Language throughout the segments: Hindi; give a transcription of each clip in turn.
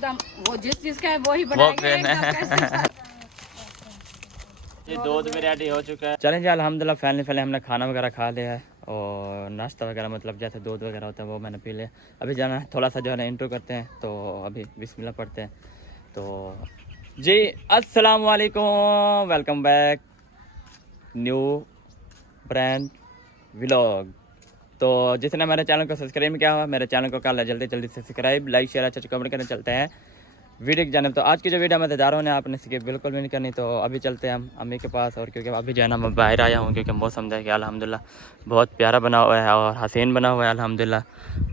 वो जिस चीज का है वो ही बनाएंगे ये दूध भी रेडी हो चुका है। चलें जी अल्हम्दुलिल्लाह फाइनली हमने खाना वगैरह खा लिया है और नाश्ता वगैरह मतलब जैसे दूध वगैरह होता है वो मैंने पी लिया। अभी जाना है थोड़ा सा जो है ना इंट्रो करते हैं, तो अभी बिस्मिल्लाह पढ़ते हैं। तो जी अस्सलाम वालेकुम, welcome back new brand vlog. तो जिसने मेरे चैनल को सब्सक्राइब किया हुआ मेरे चैनल को कर जल्दी जल्दी से सब्सक्राइब, लाइक, शेयर, अच्छा कमेंट करने चलते हैं वीडियो की जानिब। तो आज की जो वीडियो मैं बता रहा हूँ ना आपने स्किप बिल्कुल भी नहीं करनी। तो अभी चलते हैं हम अम्मी के पास, और क्योंकि अभी जो है ना मैं बाहर आया हूँ क्योंकि मौसम देखिए अल्हम्दुलिल्लाह बहुत प्यारा बना हुआ है और हसीन बना हुआ है अल्हम्दुलिल्लाह।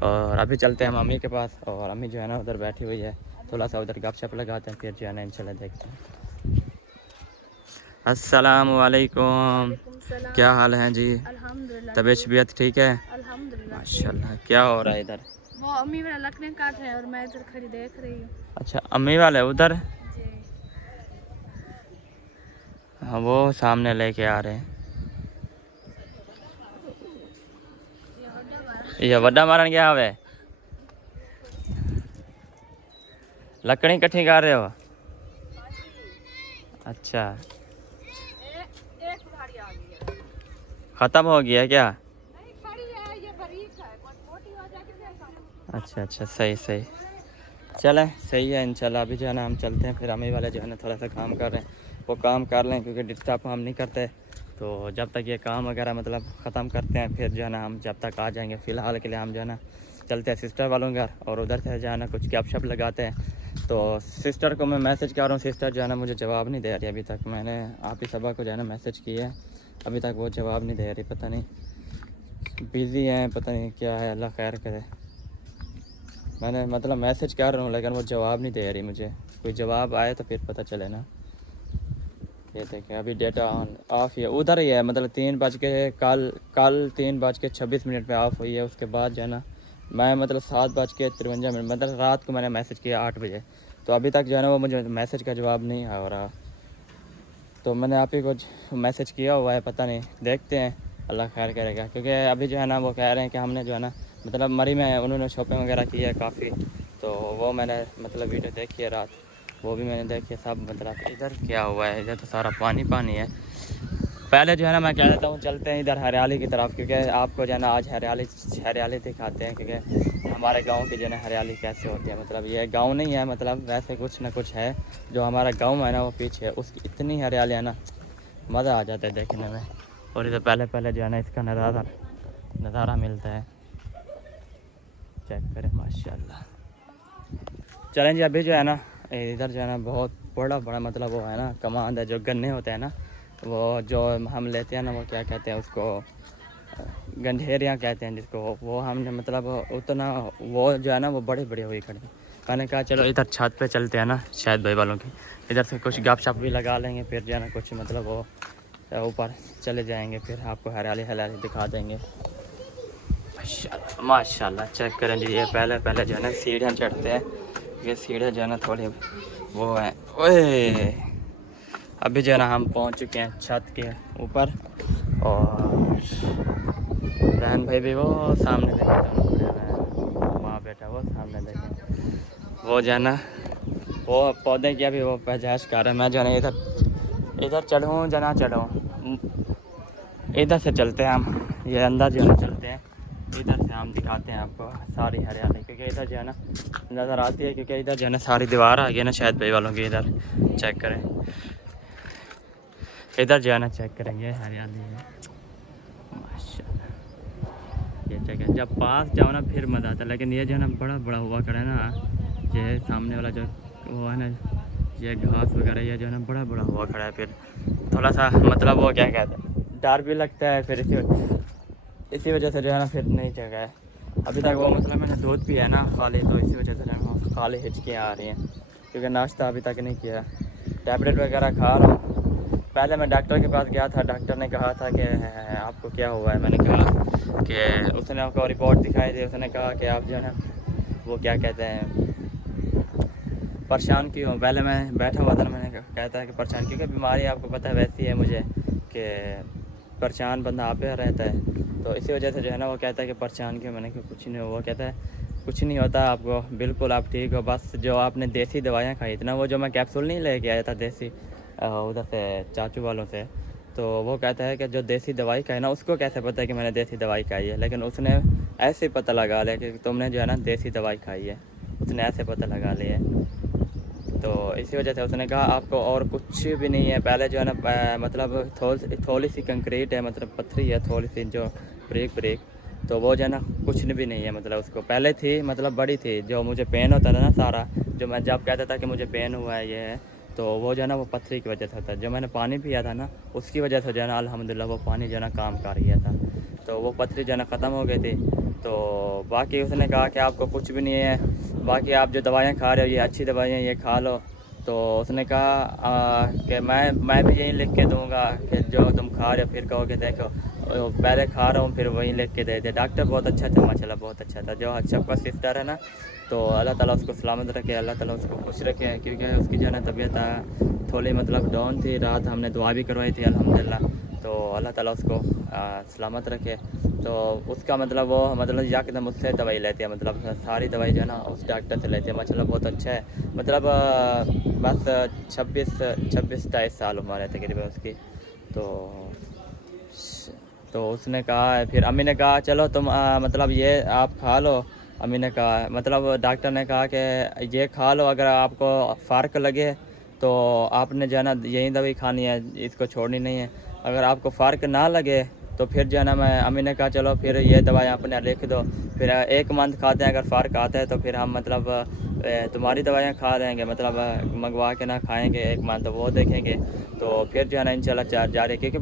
और अभी चलते हैं हम अम्मी के पास, और अम्मी जो है ना उधर बैठी हुई है, थोड़ा सा उधर गपशप लगाते हैं, फिर जो है ना इंशाल्लाह देखते हैं। अस्सलाम वालेकुम, क्या हाल है जी? तबीयत शबीयत ठीक है? माशाल्लाह। क्या हो रहा है इधर? वो अम्मी वाला लकड़ियाँ काट रहे हैं और मैं इधर खड़ी देख रही हूँ। अच्छा अम्मी वाले उधर? हाँ वो सामने लेके आ रहे हैं। ये वड्डा मारन गया हवे, लकड़ी इकट्ठी कर रहे हो? अच्छा खत्म हो गया क्या? अच्छा अच्छा सही सही, चलें सही है इंशाल्लाह। अभी जो है ना हम चलते हैं, फिर अम्मी वाले जो है ना थोड़ा सा काम कर रहे हैं वो काम कर लें क्योंकि डिस्टर्ब हम नहीं करते। तो जब तक ये काम वगैरह मतलब ख़त्म करते हैं फिर जो है ना हम जब तक आ जाएंगे। फ़िलहाल के लिए हम जो है ना चलते हैं सिस्टर वालों के घर, और उधर से जो है ना कुछ गपशप लगाते हैं। तो सिस्टर को मैं मैसेज कर रहा हूँ, सिस्टर जो है ना मुझे जवाब नहीं दे रही अभी तक। मैंने आप ही सबा को जो है ना मैसेज किया है, अभी तक वो जवाब नहीं दे रही, पता नहीं बिज़ी हैं, पता नहीं क्या है, अल्लाह खैर करे। मैंने मतलब मैसेज कर रहा हूँ लेकिन वो जवाब नहीं दे रही मुझे। कोई जवाब आए तो फिर पता चले ना। ये देखें अभी डेटा ऑन ऑफ ही है, उधर ही है मतलब 3 बज के कल 3:26 पे ऑफ हुई है। उसके बाद जो है ना मैं मतलब 7:53 मतलब रात को मैंने मैसेज किया 8 बजे, तो अभी तक जो है ना वो मुझे मैसेज का जवाब नहीं आ रहा। तो मैंने आप ही को मैसेज किया हुआ है, पता नहीं देखते हैं, अल्लाह खैर करेगा। क्योंकि अभी जो है ना वो कह रहे हैं कि हमने जो है ना मतलब मरी में उन्होंने शॉपिंग वगैरह की है काफ़ी, तो वो मैंने मतलब वीडियो देखी है रात, वो भी मैंने देखी है सब। मतलब इधर क्या हुआ है, इधर तो सारा पानी पानी है। पहले जो है ना मैं कह देता हूँ चलते हैं इधर हरियाली की तरफ, क्योंकि आपको जो है ना आज हरियाली दिखाते हैं क्योंकि हमारे गांव की जो है ना हरियाली कैसे होती है। मतलब ये गांव नहीं है, मतलब वैसे कुछ ना कुछ है, जो हमारा गांव है ना वो पीछे है, उसकी इतनी हरियाली है ना मज़ा आ जाता है देखने में। और इधर पहले पहले जो है ना इसका नज़ारा मिलता है, चेक करें माशाल्लाह। चलें जी अभी जो है ना इधर जो है ना बहुत बड़ा मतलब वो है ना कमांड है, जो गन्ने होते हैं ना वो जो हम लेते हैं ना वो क्या कहते हैं उसको, गंढेरियाँ कहते हैं जिसको, वो हमने मतलब उतना वो जो है ना वो बड़े बड़े हुई खड़े। मैंने कहा चलो इधर छत पे चलते हैं ना शायद भाई वालों की, इधर से कुछ गप शप भी लगा लेंगे, फिर जो है ना कुछ मतलब वो ऊपर चले जाएंगे, फिर आपको हरियाली हरियाली दिखा देंगे। माशाल्लाह चेक करें जी, ये पहले पहले जो है ना सीढ़ियाँ चढ़ते हैं, ये सीढ़ियाँ जो है ना थोड़ी वो है। ओए अभी जो है ना हम पहुंच चुके हैं छत के ऊपर, और रहन भाई भी वो सामने देखे, वहाँ बैठा वो सामने देखे, वो जो है ना वो पौधे की अभी वो पहचान कर रहे हैं। मैं जो है ना इधर चढ़ूँ जना चढ़ूँ, इधर से चलते हैं हम, ये अंदर जो है ना चलते हैं, इधर से हम दिखाते हैं आपको सारी हरियाली, क्योंकि इधर जो है ना नज़र आती है, क्योंकि इधर जो है ना सारी दीवार आ गई ना शायद भाई वालों की। इधर चेक करें, इधर जो है ना चेक करेंगे हरियाली है माशाल्लाह। ये जगह जब पास जाओ ना फिर मज़ा आता है, लेकिन ये जो है ना बड़ा बड़ा हुआ करे ना, ये सामने वाला जो वो है ना ये घास वगैरह ये जो है ना बड़ा बड़ा हुआ खड़ा है, फिर थोड़ा सा मतलब वो क्या कहते हैं डर भी लगता है, फिर इसी वजह से जो है ना फिर नहीं जगह है अभी तक। वो मतलब मैंने दूध पिया है ना खाली, तो इसी वजह से जो है खाली हिचकियाँ आ रही हैं, क्योंकि नाश्ता अभी तक नहीं किया। टैबलेट वगैरह खा रहा हूँ। पहले मैं डॉक्टर के पास गया था, डॉक्टर ने कहा था कि आपको क्या हुआ है, मैंने कहा कि उसने आपको रिपोर्ट दिखाई दी, उसने कहा कि आप जो है ना वो क्या कहते हैं परेशान क्यों। पहले मैं बैठा हुआ था ना, मैंने कहता है कि परेशान, क्योंकि बीमारी आपको पता है वैसी है मुझे कि परेशान बंदा आप पे रहता है, तो इसी वजह से जो है ना वो कहता है कि परेशान क्यों। मैंने कहा कुछ नहीं हुआ, कहता है कुछ नहीं होता आपको, बिल्कुल आप ठीक हो। बस जो आपने देसी दवाइयाँ खाई इतना, वो जो मैं कैप्सूल नहीं लेके आया था देसी उधर से चाचू वालों से, तो वो कहता है कि जो देसी दवाई खाई ना, उसको कैसे पता है कि मैंने देसी दवाई खाई है, लेकिन उसने ऐसे ही पता लगा लिया कि तुमने जो है ना देसी दवाई खाई है, उसने ऐसे पता लगा लिया है। तो इसी वजह से उसने कहा आपको और कुछ भी नहीं है। पहले जो है ना मतलब थोड़ी सी कंक्रीट है, मतलब पत्थरी है थोड़ी सी जो ब्रेक, तो वो जो है ना कुछ भी नहीं है, मतलब उसको पहले थी, मतलब बड़ी थी। जो मुझे पेन होता था ना सारा, जो मैं जब कहता था कि मुझे पेन हुआ है ये है, तो वो जो है ना वो पत्थरी की वजह से होता है। जो मैंने पानी पिया था ना, उसकी वजह से जो है ना अल्हम्दुलिल्लाह वो पानी जो है ना काम कर गया था, तो वो पत्थरी जो है ना ख़त्म हो गई थी। तो बाकी उसने कहा कि आपको कुछ भी नहीं है, बाकी आप जो दवाइयाँ खा रहे हो ये अच्छी दवाइयाँ, ये खा लो। तो उसने कहा कि मैं भी यही लिख के दूंगा कि जो तुम खा रहे हो, फिर कहोगे देखो पहले खा रहा हूँ, फिर वही लिख के दे दे। डॉक्टर बहुत अच्छा था माशाल्लाह, बहुत अच्छा था। जो शफकत सिस्टर है ना, तो अल्लाह ताला उसको सलामत रखे, अल्लाह ताला उसको खुश रखे, क्योंकि उसकी जो है ना तबीयत थोड़ी मतलब डाउन थी। रात हमने दुआ भी करवाई थी अल्हम्दुलिल्लाह, तो अल्लाह ताला उसको सलामत रखे। तो उसका मतलब वो मतलब यकदम उससे दवाई लेती है, मतलब सारी दवाई जो है ना उस डॉक्टर से लेती है माशाल्लाह, बहुत अच्छा है। मतलब बस 26-27 साल उम्र है तकरीबन उसकी। तो उसने कहा है, फिर अम्मी ने कहा चलो तुम मतलब ये आप खा लो। अम्मी ने कहा, मतलब डॉक्टर ने कहा कि ये खा लो, अगर आपको फ़र्क लगे तो आपने जो है ना यही दवाई खानी है, इसको छोड़नी नहीं है। अगर आपको फ़र्क ना लगे तो फिर जो है ना मैं अम्मी ने कहा चलो फिर ये दवाई अपने लिख दो, फिर 1 मंथ खाते हैं, अगर फ़र्क आता है तो फिर हम मतलब तुम्हारी दवाइयाँ खा लेंगे, मतलब मंगवा के ना खाएंगे 1 मंथ, वो देखेंगे। तो फिर जो है ना इंशाल्लाह जारी, क्योंकि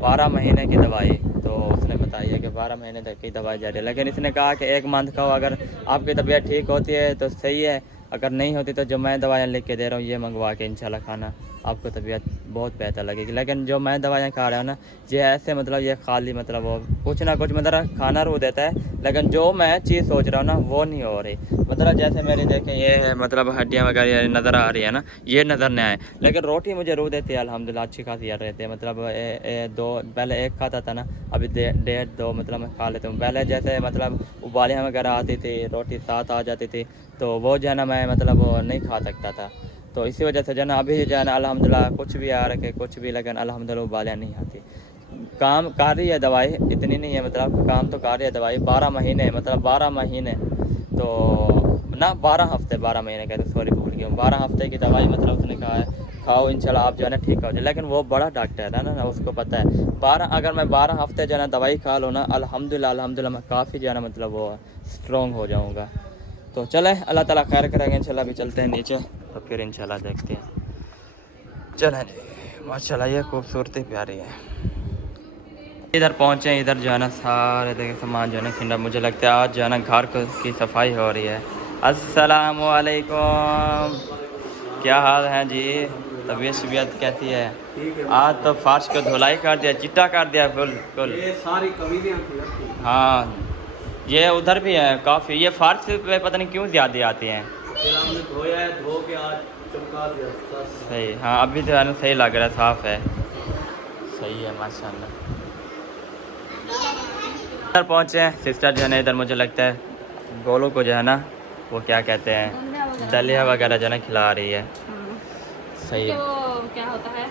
12 महीने की दवाई, तो उसने बताई है कि 12 महीने तक की दवाई जारी है। लेकिन इसने कहा कि 1 मंथ खाओ, अगर आपकी तबीयत ठीक होती है तो सही है, अगर नहीं होती तो जो मैं दवाइयाँ लिख के दे रहा हूँ ये मंगवा के इंशाल्लाह खाना, आपको तबीयत बहुत बेहतर लगेगी। लेकिन जो मैं दवाइयाँ खा रहा हूँ ना, ये ऐसे मतलब ये खाली मतलब वो कुछ ना कुछ मतलब खाना रू देता है, लेकिन जो मैं चीज़ सोच रहा हूँ ना वो नहीं हो रही। मतलब जैसे मेरी देखें ये है, मतलब हड्डियाँ वगैरह नज़र आ रही है ना, ये नज़र नहीं आए, लेकिन रोटी मुझे रू देती है अल्हम्दुलिल्लाह, अच्छी खासी यार रहती है। मतलब 2 पहले 1 खाता था ना, अभी 1.5-2 मतलब मैं खा लेता हूँ। पहले जैसे मतलब उबालियाँ वगैरह आती थी, रोटी साथ आ जाती थी, तो वो जो है ना मैं मतलब वो नहीं खा सकता था। तो इसी वजह से जो है ना अभी जो है ना अल्हम्दुलिल्लाह कुछ भी आ रखे कुछ भी, लेकिन अल्हम्दुलिल्लाह उबालियाँ नहीं आती। काम कर रही है दवाई, इतनी नहीं है, मतलब काम तो कर रही है दवाई। 12 महीने, मतलब 12 महीने तो ना 12 हफ्ते, 12 महीने कहते, सॉरी भूल गया हूँ। 12 हफ्ते की दवाई मतलब उसने कहा है खाओ, इंशाल्लाह आप जो है ना ठीक हो जाए। लेकिन वो बड़ा डॉक्टर है ना, उसको पता है 12 अगर मैं 12 हफ्ते जो है ना दवाई खा लूँ ना, अल्हम्दुलिल्लाह मैं काफ़ी जो है ना मतलब वो स्ट्रॉन्ग हो जाऊँगा। तो चले अल्लाह ताला खैर करेंगे इंशाल्लाह। अभी चलते हैं नीचे, तो फिर इंशाल्लाह देखते हैं। चलें जी, माशाल्लाह ये खूबसूरती प्यारी है। इधर पहुँचे, इधर जो है ना सारे देखे सामान जो है ना खिंडा, मुझे लगता है आज जो है ना घर की सफाई हो रही है। अस्सलामु अलैकुम, क्या हाल है जी? तबीयत कैसी है? आज तो फर्श को धुलाई कर दिया, चिट्टा कर दिया बिल्कुल। ये सारी कमीज़ें आती हैं। हाँ, ये उधर भी है काफ़ी, ये फर्श पे पता नहीं क्यों ज़्यादा आती हैं। फिर हमने धोया है, धो के आज चमका दिया सही, हाँ अभी जो है ना सही लग रहा है, साफ़ है, सही है माशाल्लाह। इधर पहुँचे हैं, सिस्टर जो है ना इधर मुझे लगता है गोलू को जो है ना वो क्या कहते हैं दलिया वगैरह जो है ना खिला रही है। सही है। तो क्या होता है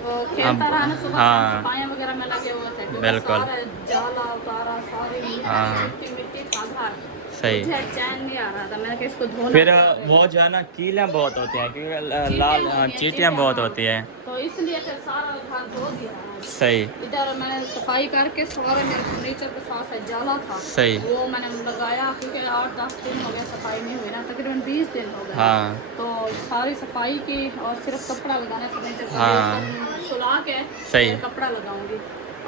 वो खेलता रहा ना सुबह हाँ सफाइयाँ वगैरह में लगे हुए थे, क्योंकि बिल्कुल। सारे जाला उतारा, सारी हाँ मिट्टी था घर, सही। मुझे चैन नहीं आ रहा था, मैंने कहा इसको धोना फिर है सारे। वो जो है ना कीलें बहुत होती हैं, क्योंकि चींटियाँ होती हैं, चींटियाँ बहुत हाँ। होती हैं। तो इसलिए फिर सारा घर धो दिया है। सही इधर मैंने सफाई करके सारे मेरे फर्नीचर के साथ है जाला था, सही। वो मैंने लगाया, क्योंकि 8-10 दिन हो गया सफाई नहीं हुई ना, तकरीबन 20 दिन हो गए। हाँ तो सारी सफाई की और सिर्फ कपड़ा लगाना फर्नीचर का, हाँ उसको सुला के सही। फिर कपड़ा लगाऊंगी।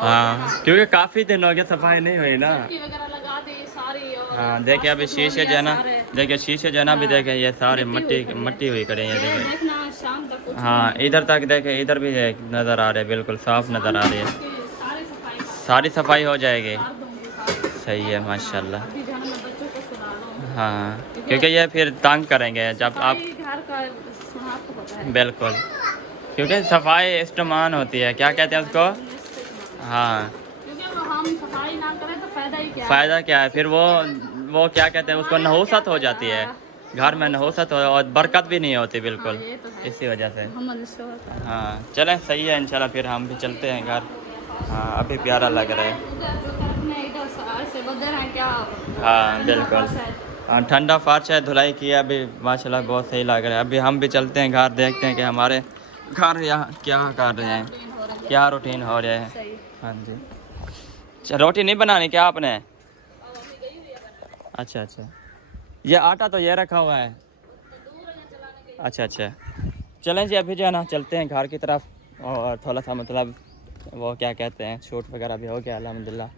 और हाँ क्योंकि काफ़ी दिन हो गए सफाई नहीं हुई ना। चटनी वगैरह लगा दी सारी, और हाँ देखिए अभी फर्श को धो शीशे जो लिया है ना, सारे। देखिए शीशे जो है ना अभी हाँ, देखे ये सारे मिट्टी हुई खड़ी है। मट्टी हुई खड़ी है, ये देखिए। देखना शाम तक कुछ भी हाँ नहीं इधर होगा। तक देखे, इधर भी नज़र आ रहे, बिल्कुल साफ नज़र आ रही है। इसकी सारी सफाई सारी सफाई हो जाएगी। कर दूंगी सारी। सही है हाँ, माशाल्लाह। अभी जो है ना मैं बच्चों को सुला रहा हूँ, हाँ क्योंकि ये फिर तंग करेंगे जब आप। सफाई घर का आपको पता है। बिल्कुल, क्योंकि सफाई इस्तेमाल होती है, क्या कहते हैं उसको। हाँ क्योंकि अब हम सफाई ना करें तो फिर फायदा ही क्या है? फ़ायदा क्या है फिर? वो क्या कहते हैं उसको, नहुसत हो जाती है घर में, नहुसत हो और बरकत भी नहीं होती बिल्कुल। हाँ, ये तो है। इसी वजह से। मोहम्मद रसूल। हाँ चलें, सही है इंशाल्लाह, फिर हम भी चलते हैं घर। हाँ अभी प्यारा लग रहा है। इधर से बदर है क्या? हाँ बिल्कुल। हाँ ठंडा फर्श है, धुलाई की है अभी, माशाल्लाह बहुत सही लग रहा है। अभी हम भी चलते हैं घर, देखते हैं कि हमारे घर यहाँ क्या कर रहे हैं, क्या रूटीन हो रहा है। सही। हाँ जी। रोटी नहीं बनानी क्या आपने? अच्छा अच्छा, ये आटा तो ये रखा हुआ है। अच्छा अच्छा, चलें जी अभी जो है ना चलते हैं घर की तरफ, और थोड़ा सा मतलब वो क्या कहते हैं, शूट वगैरह भी हो गया अल्हम्दुलिल्लाह।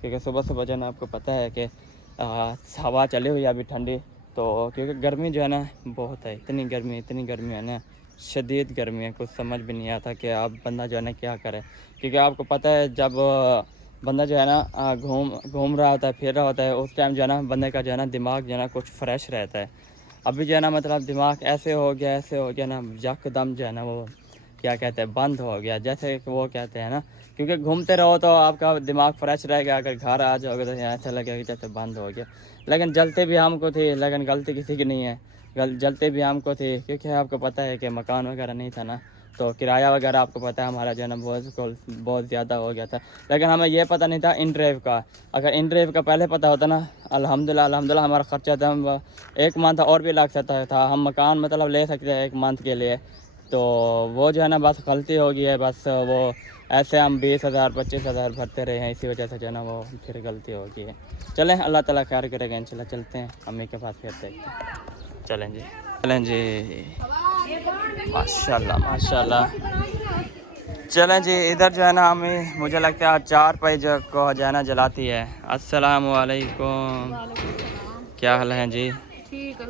क्योंकि सुबह सुबह जो है ना आपको पता है कि हवा चली हुई है अभी ठंडी, तो क्योंकि गर्मी जो है ना बहुत है, इतनी गर्मी है ना, शदीद गर्मी है, कुछ समझ भी नहीं आता कि आप बंदा जो है ना क्या करे। क्योंकि आपको पता है जब बंदा जो है ना घूम रहा होता है, फिर रहा होता है, उस टाइम जो है ना बंदे का जो है ना दिमाग जो है ना कुछ फ्रेश रहता है। अभी जो है ना मतलब दिमाग ऐसे हो गया ना, यकदम जो है ना वो क्या कहते हैं बंद हो गया, जैसे वो कहते हैं ना, क्योंकि घूमते रहो तो आपका दिमाग फ्रेश रहेगा, अगर घर आ जाओगे तो ऐसा लगेगा जैसे बंद हो गया। लेकिन जलते भी हमको थी, लेकिन गलती किसी की नहीं है, जलते भी हमको थी, क्योंकि आपको पता है कि मकान वगैरह नहीं था ना, तो किराया वगैरह आपको पता है हमारा जो है ना बहुत ज़्यादा हो गया था। लेकिन हमें ये पता नहीं था इन ड्राइव का, अगर इन ड्राइव का पहले पता होता ना, अल्हम्दुलिल्लाह हमारा ख़र्चा था हम 1 मंथ और भी लग सकता था, हम मकान मतलब ले सकते हैं 1 मंथ के लिए। तो वो जो है ना बस गलती हो गई है, बस वो ऐसे हम 20,000 25,000 भरते रहे हैं, इसी वजह से जो है ना वो फिर गलती हो गई है। चलें अल्लाह ताला खैर करेगा इंशाल्लाह, चलते हैं अम्मी के पास फिर देखते हैं। चलें जी माशाल्लाह माशाल्लाह। चलें जी, इधर जो है ना हमें मुझे लगता है 4 पाई जो को जो है ना जलाती है। अस्सलाम वालेकुम, क्या हाल है जी? ठीक है।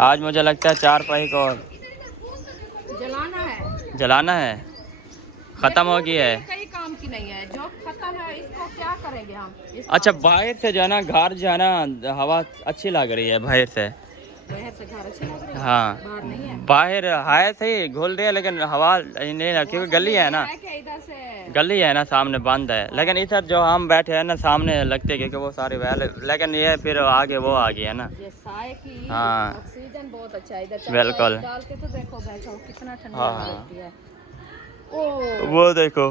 आज मुझे लगता है 4 पाई को जलाना है, ख़त्म हो गई है। कई काम की नहीं है, जो खत्म है इसको क्या करेंगे हम? अच्छा बाहर से जो है ना घर जो है ना हवा अच्छी लग रही है बाहर से। बाहर से घर अच्छे लग रहे हैं। हाँ बाहर नहीं है। बाहर है सही घुल रही है, लेकिन हवा नहीं है, क्योंकि गली है ना, इधर से गली है ना सामने बंद है। लेकिन इधर जो हम बैठे हैं ना सामने लगते हैं, क्योंकि वो सारे वैल, लेकिन ये फिर आगे वो आ गई है ना। ये साए की हाँ ऑक्सीजन बहुत अच्छा है इधर। बिल्कुल। डाल के तो देखो बैठो कितना ठंडा हाँ लगती है। ओ वो देखो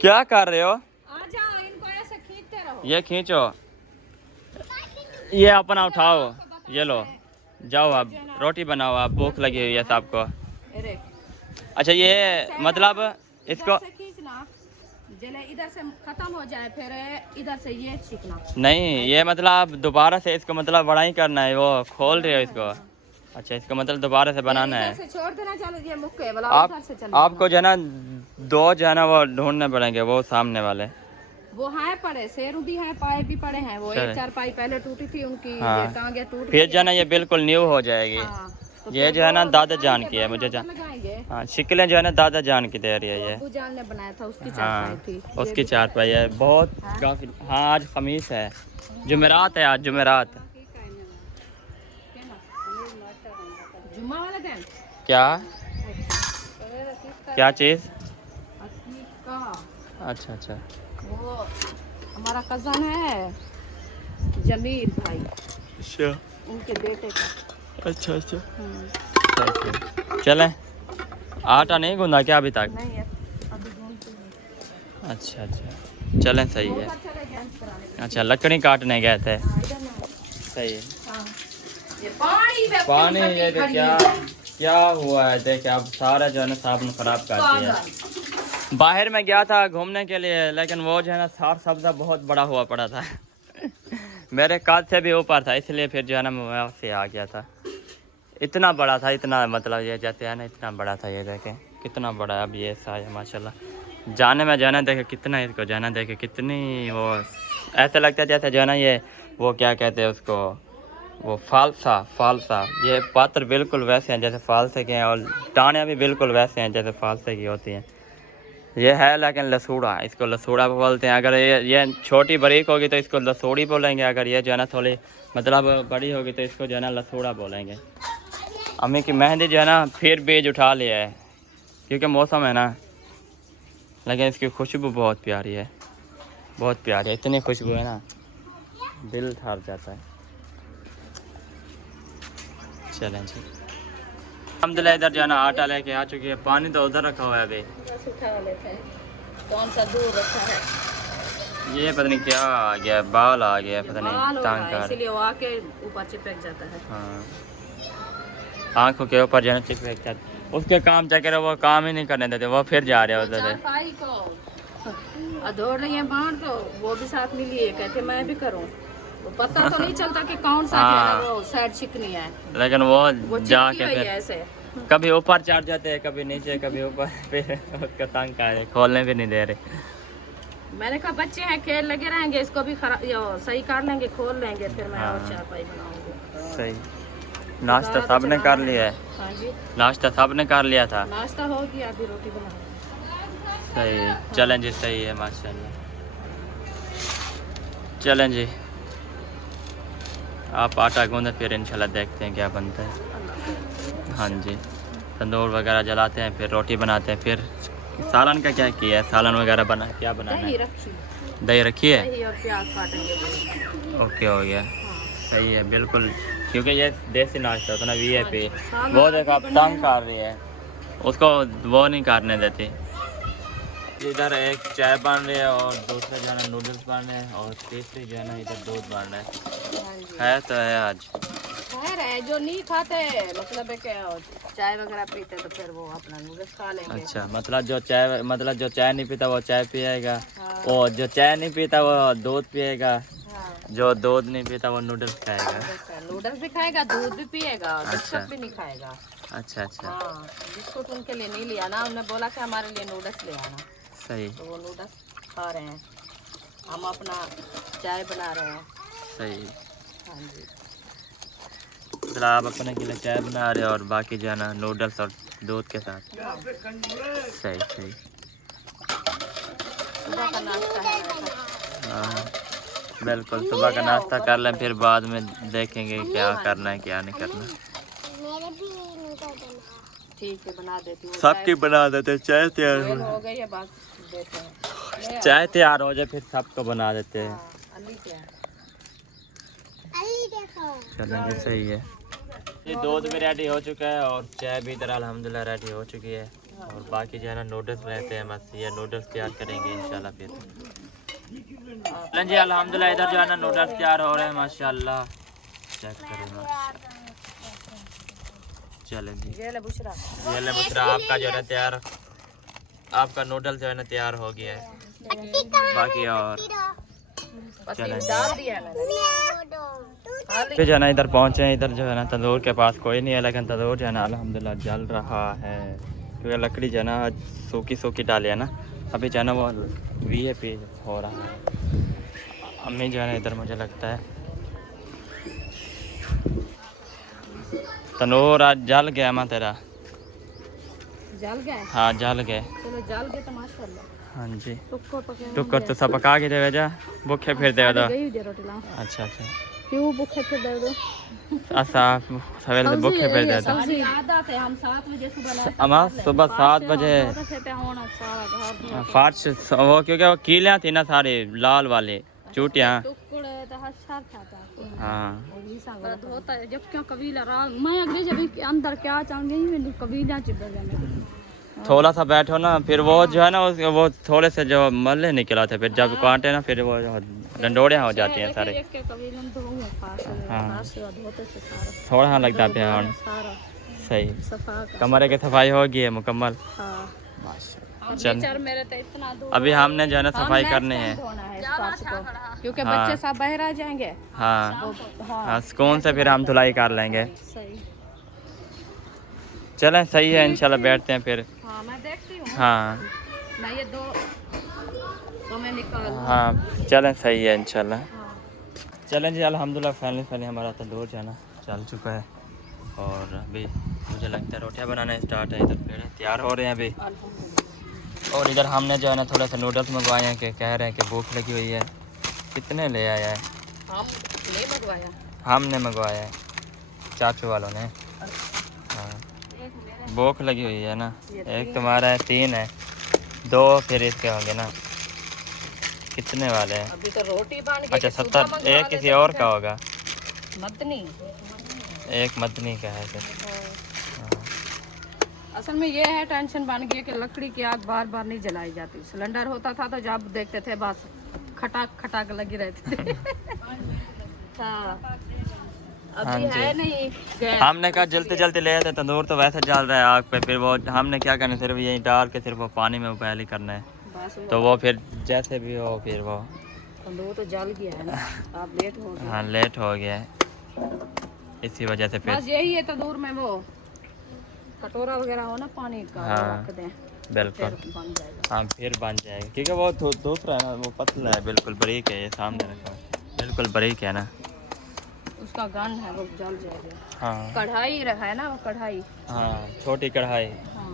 क्या कर रहे हो, आ जाओ, इनको ऐसे खींचते रहो। ये खींचो, ये अपना उठाओ, ये लो जाओ आप रोटी बनाओ, आप भूख लगी हुई है सबको। अरे अच्छा ये मतलब इसको इधर से खींचना, जले इधर से खत्म हो जाए फिर इधर से ये छिकना नहीं, ये मतलब दोबारा से इसको मतलब बड़ा ही करना है, वो खोल रहे हो इसको। अच्छा इसको मतलब दोबारा से बनाना है। इधर से छोड़ देना, चलो ये मुक्के वाला उधर से चल। आपको जो है ना 2 जो है ना वो ढूंढने पड़ेंगे, वो सामने वाले वो हैं पड़े, शेरू भी हैं, पाए भी पड़े हैं, वो चले। 1-4 पाई पहले टूटी थी उनकी। हाँ। ये कहाँ गया, टूट फिर गई। जो है ना ये बिल्कुल न्यू हो जाएगी। हाँ, तो ये फिर जो है ना वो दादा लगाएंगे, जान की है, मुझे बना कर लगाएंगे। हाँ शिकलें जो है ना दादा जान की दे रही है ये। अबू जान ने बनाया था, उसकी हाँ चारपाई थी। उसकी 4 पाई है बहुत काफ़ी। हाँ आज खमीस है, जुमेरात है, आज जुमेरात। जुम्मा वाला दिन क्या चीज़? अकीका। अच्छा अच्छा वो हमारा कज़न है जमील भाई, अच्छा उनके बेटे का। अच्छा अच्छा हम्म। चलें, आटा नहीं गूंदा क्या अभी तक? नहीं है, अभी ढूंढते हैं। अच्छा अच्छा चलें सही है। ऊपर चले गए अंत कराने। अच्छा लकड़ी काटने गए थे, हाँ, इधर ना। सही है। हाँ। ये पानी में पानी फूल ये खड़ी क्या है। क्या हुआ है देखे, अब सारा जो है ना साबुन खराब कर दिया। पागल। बाहर में गया था घूमने के लिए, लेकिन वो जो है ना सार सब्जा बहुत बड़ा हुआ पड़ा था मेरे काद से भी ऊपर था, इसलिए फिर जो है ना मैं से आ गया था। इतना बड़ा था, इतना मतलब ये जैसे है ना इतना बड़ा था, ये देखें कितना बड़ा है। अब ये सा है माशाल्लाह, जाने में जो है ना देखे कितना, इसको जो है ना देखे कितनी वो, ऐसा लगता है जैसे जो है ना ये वो क्या कहते हैं उसको, वो फालसा। ये पात्र बिल्कुल वैसे हैं जैसे फालसे के हैं, और दाने भी बिल्कुल वैसे हैं जैसे फालसे की होती हैं। ये है लेकिन लसूड़ा, इसको लसूड़ा बोलते हैं। अगर ये छोटी बारीक होगी तो इसको लसूड़ी बोलेंगे, अगर ये जो है ना थोड़ी मतलब बड़ी होगी तो इसको जो है ना लसूड़ा बोलेंगे। अम्मी की मेहंदी जो है ना फिर बीज उठा लिया है, क्योंकि मौसम है ना, लेकिन इसकी खुशबू बहुत प्यारी है। बहुत प्यारी है, इतनी खुशबू है ना, दिल ठहर जाता है। चलें जी, अल्हम्दुलिल्लाह इधर जो है ना आटा लेके आ चुकी है। पानी तो उधर रखा हुआ है अभी, बस उठा लेते हैं। कौन सा दूर रखा है? ये पता नहीं क्या आ गया, बाल आ गया, पता बाल नहीं होगा, टांग कर। इसीलिए वो आके ऊपर चिपक जाता है। हाँ, आंखों के ऊपर जो है ना चिपक जाता है। उसके काम चक्कर वो काम ही नहीं करने देते, वो फिर जा रहे होते थे। चारपाई को दौड़ रही है बाहर, तो वो भी साथ में लिए, कहते मैं भी करूं। वो पता तो नहीं चलता कि कौन सा हाँ। वो साइड चिकनी है, लेकिन वो वो जाके चिपकी हुई फिर है ऐसे। कभी ऊपर चढ़ जाते हैं, कभी नीचे, कभी ऊपर, फिर उसका तंग का है, खोलने भी नहीं दे रहे। मैंने कहा बच्चे हैं, खेल लगे रहेंगे, इसको भी सही कर लेंगे, खोल लेंगे, फिर मैं और हाँ। चारपाई बनाऊंगी। सही। नाश्ता सब ने कर लिया है? हाँ जी, नाश्ता सब ने कर लिया था। नाश्ता हो गया, अभी रोटी बना। सही, चलें जी, सही है माशाल्लाह। चलें जी, आप आटा गूंदे, फिर इंशाल्लाह देखते हैं क्या बनता है। हाँ जी, तंदूर वगैरह जलाते हैं, फिर रोटी बनाते हैं, फिर सालन का क्या किया है? सालन वगैरह बना, क्या बनाना दही है? रखी, दही रखी है? दही और प्याज काटेंगे। ओके, हो गया। सही है बिल्कुल, क्योंकि ये देसी नाश्ता होता है ना, VIP। सालन वो देखो अब तंग कर रही है, उसको वो नहीं करने देती। इधर एक चाय बन रही है, और दूसरा जो है ना नूडल्स बन रहे हैं, और तीसरी जो है ना इधर दूध बन रहा है तो है आज। खैर है, जो नहीं खाते मतलब है कि चाय वगैरह पीते तो फिर वो अपना नूडल्स खा लेंगे। अच्छा, मतलब जो चाय नहीं पीता वो चाय पिएगा, और जो चाय नहीं पीता वो दूध पिएगा, हाँ, जो दूध नहीं पीता वो नूडल्स खाएगा। नूडल्स भी खाएगा, दूध भी पिएगा, अच्छा। बिस्कुट भी नहीं खाएगा। अच्छा अच्छा, हाँ, बिस्कुट उनके लिए नहीं लिया ना, उन्होंने बोला कि हमारे लिए नूडल्स ले आना, सही तो वो नूडल्स खा रहे हैं, हम अपना चाय बना रहे हैं। सही। हाँ जी, मतलब आप अपने के लिए चाय बना रहे हो, और बाकी जो है ना नूडल्स और दूध के साथ। सही सही। सुबह का नाश्ता है वैसा। हाँ बिल्कुल, सुबह का नाश्ता कर लें, फिर बाद में देखेंगे क्या करना है क्या नहीं करना। ठीक है, बना देती हूँ। सबकी बना देते, चाय तैयार चाय हो गई है, बात देते हैं। चाय तैयार हो जाए फिर सबको बना देते हैं। हाँ, अली क्या है? चलेंगे, सही है। ये दूध भी रेडी हो चुका है, और चाय भी इधर अल्हम्दुलिल्लाह रेडी हो चुकी है, और बाकी जो है ना नूडल्स रहते हैं, बस ये नूडल्स तैयार करेंगे इंशाल्लाह फिर। चलें जी, अल्हम्दुलिल्लाह इधर जो है ना नूडल्स तैयार हो रहे हैं माशाल्लाह, चेक करें माशाल्लाह। चलें जी, ये ले बुशरा। ये ले मुशरा, आपका जो है ना तैयार, आपका नूडल्स जो है ना तैयार हो गया है, बाकी और बस चलें ये जी। डाल दिया है मैंने। फिर जो है ना इधर पहुँचे हैं, इधर जो है ना तंदूर के पास कोई नहीं है, लेकिन तंदूर जो है ना अल्हम्दुलिल्लाह जल रहा है, क्योंकि लकड़ी जो है ना सूखी सूखी डाली है ना, अभी जो है ना वो VIP हो रहा है। अम्मी जो है ना इधर मुझे लगता है तंदूर आज जल गया माँ तेरा। जल गए? हाँ जल गए। चलो जल गए तो माशाल्लाह। हाँ जी, टुक्कर पके टुक्कर तो सब पका के दे जा, भूखे फिर दे दो। गई रोटी लाओ। अच्छा अच्छा, क्यों भूखे फिर दे दो? अच्छा सवेरे से भूखे फिर दे दो। हमारी आदत है, हम 7 बजे सुबह अमा सुबह 7 बजे फार्श वो, क्योंकि वो कीलियाँ थी ना सारी लाल वाले चूटियाँ। हाँ होता है जब क्या कबीला मैं अगले जब अंदर क्या चाहूंगी मैंने कबीला चिपक जाने। थोड़ा सा बैठो ना, फिर वो जो है ना वो थोड़े से जो मल्ले निकला थे, फिर जब काटे ना फिर वो डंडोड़ियाँ हो जाती हैं सारे। हाँ थोड़ा हाँ लगता है हाँ। सही, कमरे की सफाई हो गई है मुकम्मल। चल अभी हमने जो है ना सफाई करनी है, क्योंकि बच्चे सब बाहर आ जाएंगे। हाँ हाँ सुकून से फिर हम धुलाई कर लेंगे। चलें सही है, इंशाल्लाह बैठते हैं फिर। हाँ मैं देखती हूँ। हाँ मैं ये दो तो मैं निकाल। हाँ चलें सही है इंशाल्लाह। चलें जी, अल्हम्दुलिल्लाह फाइनली हमारा तंदूर जो है ना चल चुका है, और अभी मुझे लगता है रोटियां बनाना स्टार्ट है, इधर पेड़ तैयार हो रहे हैं अभी। और इधर हमने जो है ना थोड़ा सा नूडल्स मंगवाए हैं, कि कह रहे हैं कि भूख लगी हुई है। कितने ले आया है? हम नहीं मंगवाया, हमने मंगवाया है, चाचू वालों ने। हाँ भूख लगी हुई है ना, एक तुम्हारा है, 3 है, 2 फिर इसके होंगे ना। कितने वाले हैं? अभी तो रोटी बन गई। अच्छा 70। एक किसी और का होगा, मदनी। एक मदनी का है फिर। असल में ये है टेंशन बन गई कि लकड़ी की आग बार बार नहीं जलाई जाती। सिलेंडर होता था तो जब देखते थे बस खटाक खटाक लगी रहती थी। हाँ अभी है नहीं गैस। हमने कहा जल्दी जल्दी ले आते, तंदूर तो वैसे जल रहा है आग पे, फिर वो हमने क्या करना, सिर्फ यही डाल के सिर्फ वो पानी में उबाल ही करना है, बस तो वो फिर जैसे भी हो फिर वो। तंदूर तो जल गया है ना, आप लेट हो गए। हाँ लेट हो गया है, इसी वजह से फिर। बस यही है तंदूर में वो कटोरा वगैरह हो ना पानी का, वो हाँ, रख दें बिल्कुल फिर बन जाएगा। हाँ फिर बन जाएगा, क्योंकि वो दूसरा है ना, वो पतला है बिल्कुल, बारीक है, ये सामने रखा है बिल्कुल बारीक है ना, उसका गन है वो जल जाएगा। हाँ कढ़ाई रखा है ना, वो कढ़ाई। हाँ छोटी कढ़ाई। हाँ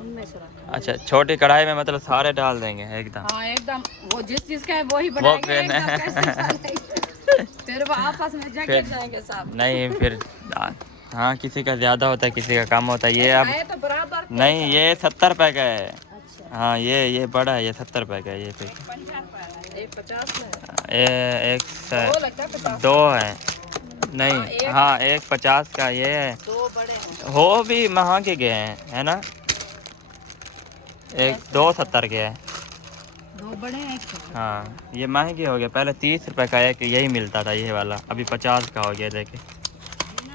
उनमें से रखा। अच्छा छोटी कढ़ाई में मतलब सारे डाल देंगे एकदम। हाँ एकदम, वो जिस चीज का है वो ही बनाएंगे एकदम कैसे डालेंगे। फिर वो आपस में जग जाएंगे सब। नहीं फिर हाँ किसी का ज़्यादा होता है किसी का कम होता है, ये अब तो बराबर। नहीं ये 70 रुपए का है। अच्छा हाँ ये बड़ा है, ये 70 रुपए का है, ये फिर 50 में ये एक वो लगता है 50। दो है नहीं, हाँ एक 50 का ये है, दो बड़े हैं। हो भी महंगे गए हैं है ना, एक 270 के है। दो बड़े हैं, एक छोटा। हाँ ये महंगे हो गया, पहले 30 रुपए का एक यही मिलता था ये वाला, अभी 50 का हो गया। देखे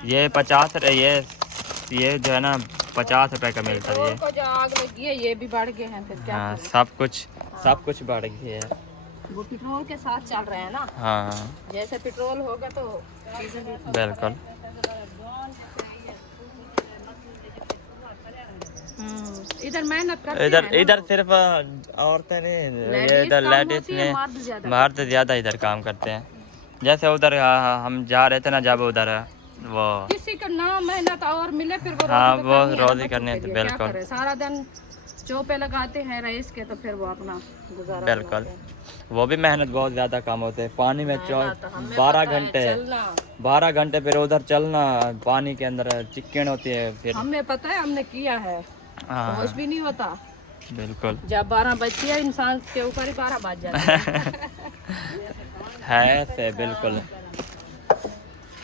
ये 50 ये जो है ना 50 रुपए का मिलता है ये। को जो आग लगी है ये भी बढ़ गए हैं, फिर क्या हाँ करें? सब कुछ बढ़ गया है। वो पेट्रोल के साथ चल रहे हैं ना, हाँ जैसे पेट्रोल होगा तो चीजें भी। बिल्कुल। इधर मेहनत करते इधर हैं ना इधर लोग। सिर्फ औरतें नहीं, ये लेडीज इधर कम लेडीज होती है, ने मर्द ज्यादा। मर्द ज़्यादा इधर काम करते हैं। जैसे उधर हम जा रहे थे ना, जब उधर वो किसी का ना मेहनत और मिले फिर वो हाँ रोटी तो वो करनी है ना रोज़ी बच्चों करनी है, के तो लिए, क्या बिल्कुल करें? सारा दिन चौपे लगाते हैं रईस के, तो फिर वो अपना गुजारा बिल्कुल। बनाते हैं। वो भी मेहनत बहुत ज़्यादा काम होते हैं, पानी में मेहनत हमें 12 पता है, घंटे चलना। 12 घंटे फिर उधर चलना, पानी के अंदर चिकन होती है फिर। हमें पता है, हमने किया है, हाँ होश भी नहीं होता। बिल्कुल जब 12 बजती है इंसान के ऊपर ही 12 बज जाते हैं। है ऐसे बिल्कुल।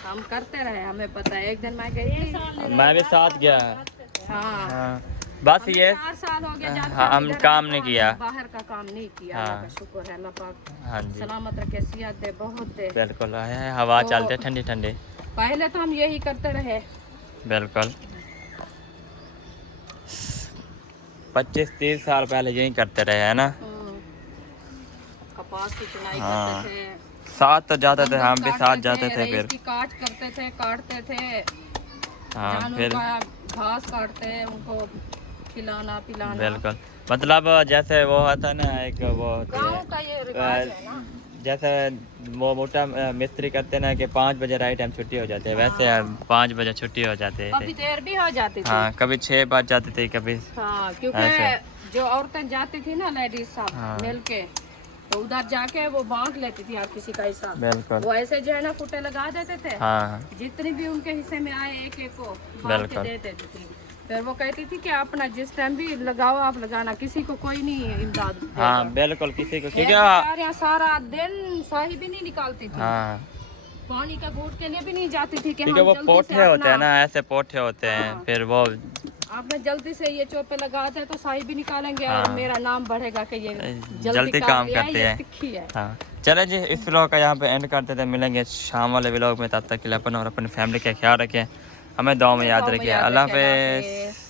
हम करते रहे, हमें पता है। एक दिन मैं गई थी, मैं भी साथ गया। हाँ हाँ बस ये 4 साल हो गए जाते हाँ, हम इधर काम तो नहीं किया। बाहर का काम नहीं किया। हाँ। अल्लाह का शुक्र है, अल्लाह पाक हाँ जी सलामत रखे, सेहत दे, बहुत दे। बिल्कुल है, हवा तो- चलते ठंडी ठंडी। पहले तो हम यही करते रहे। बिल्कुल 25-30 साल पहले यही करते रहे है ना। कपास की चुनाई हाँ। करते थे, साथ तो जाते थे, हम भी काटते साथ जाते थे रईस फिर। की काटते थे हाँ जानवर फिर का घास काटते, उनको खिलाना पिलाना। बिल्कुल मतलब जैसे वो होता है ना, एक वो होती गाँव है का ये रिवाज है ना। जैसे वो मोटा मिस्त्री करते ना कि 5 बजे राइट टाइम छुट्टी हो जाती है, वैसे 5 बजे छुट्टी हो जाती है। कभी देर भी हो जाती थी। हाँ कभी 6 बज जाती थी कभी। हाँ क्योंकि ऐसे। जो औरतें जाती थी ना लेडीज सब हाँ। मिल के, तो उधर जाके वो बांट लेती थी आप किसी का हिस्सा। बिल्कुल वो ऐसे जो है ना फुटे लगा देते थे। हाँ जितनी भी उनके हिस्से में आए एक एक को बांट के बिल्कुल। दे देती थी। फिर वो कहती थी कि अपना जिस टाइम भी लगाओ आप लगाना, किसी को कोई नहीं इमदाद देगा। हाँ बिल्कुल किसी को, एक क्योंकि बेचार यहाँ सारा दिन साही भी नहीं निकालती थी, हाँ पानी का घूट के लिए भी नहीं जाती थी कि क्योंकि हम वो जल्दी से पोठे होते हैं अपना- ना, ऐसे पोठे होते हैं, हाँ। फिर वो आपने जल्दी से ये चौपे लगाते हैं तो साही भी निकालेंगे और हाँ। मेरा नाम बढ़ेगा कि ये जल्दी काट काम लिया है, करते ये हैं। तिखी है। हाँ चले जी, इस व्लॉग का यहाँ पे एंड करते थे, मिलेंगे शाम वाले व्लॉग में। तब तक के लिए अपन और अपनी फैमिली का ख्याल रखें, हमें दुआ में याद रखिए। अल्लाह हाफिज़।